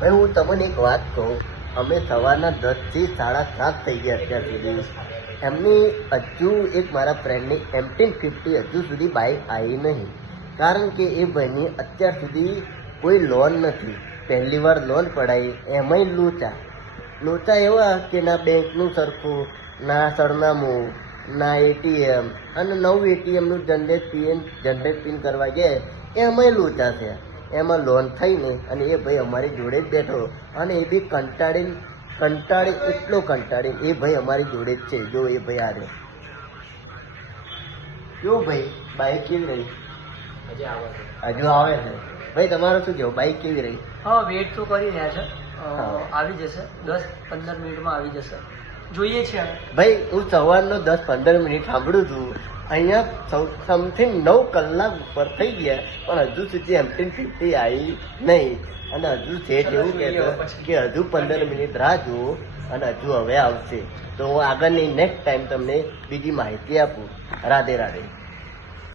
ભાઈ હું તમને એક વાત કહું, અમે સવારના 10 થી 7:30 થઈ ગયા અત્યાર સુધી. એમની હજુ એક મારા ફ્રેન્ડની M1050 હજુ સુધી બાઇક આવી નહીં. કારણ કે એ ભાઈની અત્યાર સુધી કોઈ લોન નથી. પહેલી વાર લોન પડાવી, એમાંય લોચા એવા કે ના બેંકનું સરખું, ના સરનામું, ના એટીએમ, અને નવું એટીએમનું જનરેટ પિન કરવા ગયા એમાંય લોચા છે. એમાં લોન થઈને અને એ ભાઈ અમારી જોડે જ બેઠો, અને એ બી એટલો કંટાળી એ ભાઈ અમારી જોડે જ છે. જો એ ભાઈ આ જો ભાઈ બાઈક કેવી રહી? હજુ આવે છે. ભાઈ તમારું શું કેવું, બાઈક કેવી રહી? હા, વેઇટ તો કરી રહ્યા છે, આવી જશે 10-15 મિનિટમાં આવી જશે, જોઈએ છે. ભાઈ હું સવારનો 10-15 મિનિટ સાંભળું છું, અહીંયા સમથિંગ 9 કલાક ઉપર થઈ ગયા, પણ હજુ સુધી M1050 આવી નહીં. અને હજુ સેટ એવું કહેતો કે હજુ 15 મિનિટ રાહ જુઓ અને હજુ હવે આવશે. તો હું આગળની નેક્સ્ટ ટાઈમ તમને બીજી માહિતી આપું. રાધે રાધે.